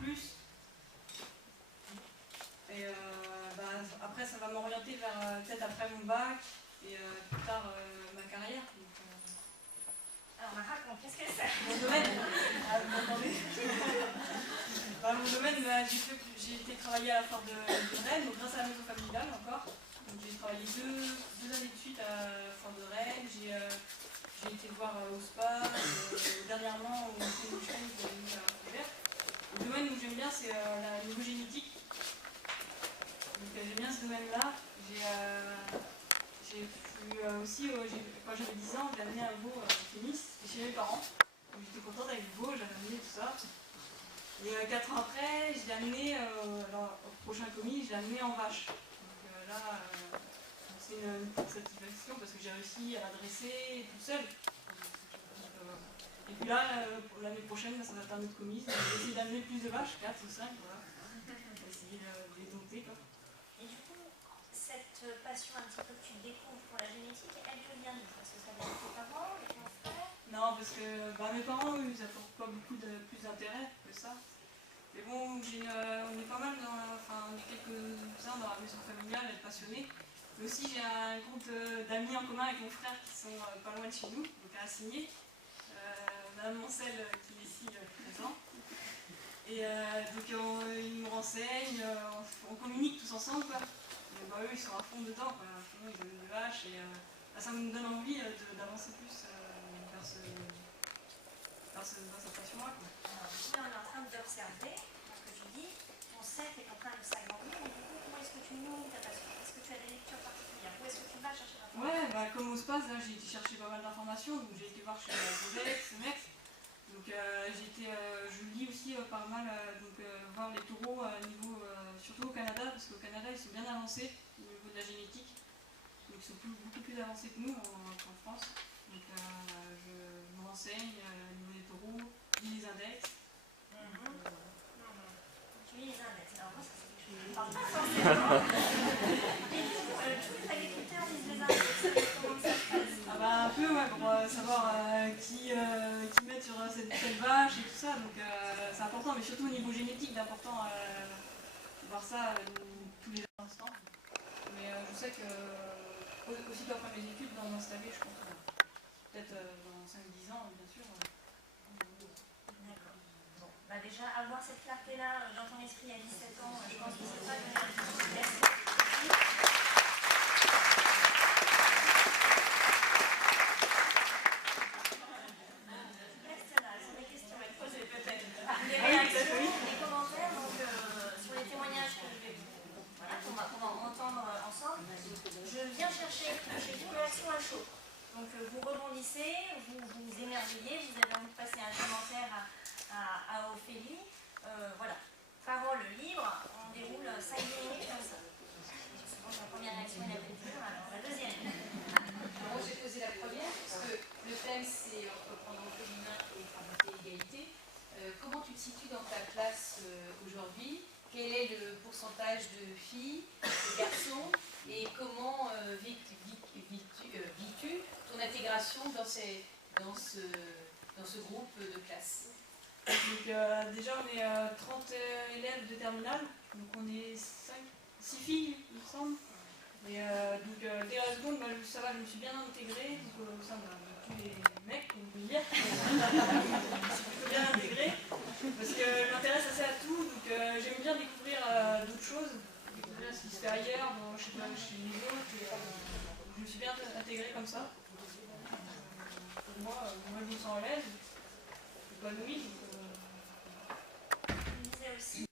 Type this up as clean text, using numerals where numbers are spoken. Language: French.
plus. Et après, ça va m'orienter vers peut-être après mon bac et plus tard ma carrière. Donc, alors, raconte, qu'est-ce que c'est? Mon domaine, vous m'entendez? Mon domaine, j'ai été travailler à la foire de Rennes, donc grâce à la maison familiale encore. J'ai travaillé deux années de suite à la foire de Rennes. J'ai été voir au spa, dernièrement au Musée de Fougère. Le domaine où j'aime bien, c'est la génétique. Donc j'aime bien ce domaine-là. J'ai aussi, quand j'avais 10 ans, j'ai amené un veau tennis chez mes parents. J'étais contente avec le veau, j'avais amené tout ça. Et 4 ans après, je l'ai amené, au prochain commis, je l'ai amené en vache. Donc là, c'est une satisfaction parce que j'ai réussi à la dresser toute seule. Et puis là, pour l'année prochaine, ça va être un autre commis. Je vais essayer d'amener plus de vaches, 4 ou 5, voilà. Je vais essayer de les dompter, quoi. Et du coup, cette passion un petit peu que tu découvres pour la génétique, elle te vient d'où? Parce que ça vient de tes parents, de ton frère? Non, parce que mes parents, eux, ils n'apportent pas beaucoup plus d'intérêt que ça. Mais bon, on est pas mal on est quelques-uns dans la maison familiale, être passionnés. Mais aussi, j'ai un groupe d'amis en commun avec mon frère qui sont pas loin de chez nous, donc à Assigné. Madame Mancel qui est ici présent. Et donc ils nous renseignent, on communique tous ensemble, quoi. Donc, eux, ils sont à fond dedans, quoi. Ils ont des vaches et ça me donne envie d'avancer plus vers cette passion-là, quoi. Alors, ici, on est en train d'observer ce que tu dis. Ton cercle est en train de s'agrandir, mais du coup, comment est-ce que tu nourris ta passion? Est-ce que tu as des lectures particulières? Où est-ce que tu vas chercher l'information? Ouais, comme au SPAS, là, j'ai été chercher pas mal d'informations. Donc j'ai été voir chez Godex, Mex. Donc je lis aussi pas mal, voir les taureaux surtout au Canada, parce qu'au Canada, ils sont bien avancés au niveau de la génétique. Donc ils sont beaucoup plus avancés que nous en France. Donc je me renseigne au niveau des taureaux, je lis les index. Tu lis les index. Alors moi, ça c'est quelque chose que je ne parle pas forcément. Et du coup, tous les agriculteurs lisent les index. Comment ça se passe? Un peu, ouais, pour savoir qui mettre sur cette vache et tout ça. Donc c'est important, mais surtout au niveau génétique, d'important voir ça tous les instants. Mais je sais que aussitôt après mes études, dans m'installer, je compte peut-être dans 5-10 ans, bien sûr. D'accord. Bon, déjà, avoir cette clarté-là dans ton esprit à 17 ans, je pense que c'est pas donné à tout le monde. Reste là, sur les questions à te poser peut-être. Les réactions, les commentaires, donc sur les témoignages qu'on va entendre ensemble. Je viens chercher chez vous réaction à chaud. Donc vous rebondissez, vous vous émerveillez, vous avez envie de passer un commentaire à Ophélie. Voilà, parole libre, on déroule 5 minutes comme ça. La première réaction est la plus dure, alors la deuxième. Moi j'ai posé la première, parce que le thème c'est entreprendre au féminin et fraternité et égalité. Comment tu te situes dans ta classe aujourd'hui? Quel est le pourcentage de filles, de garçons? Et comment vis-tu ton intégration dans ce groupe de classe? Donc déjà on est 30 élèves de terminale, donc on est 6 filles il me semble. Et dès la seconde, ça va, je me suis bien intégrée au sein de tous les mecs, on peut dire. Je suis plutôt bien intégrée parce que je m'intéresse assez à tout, donc j'aime bien découvrir d'autres choses, découvrir ce qui se fait ailleurs, je sais pas, chez les autres. Je me suis bien intégrée comme ça. Pour moi, je me sens à l'aise, épanouie. Tu disais aussi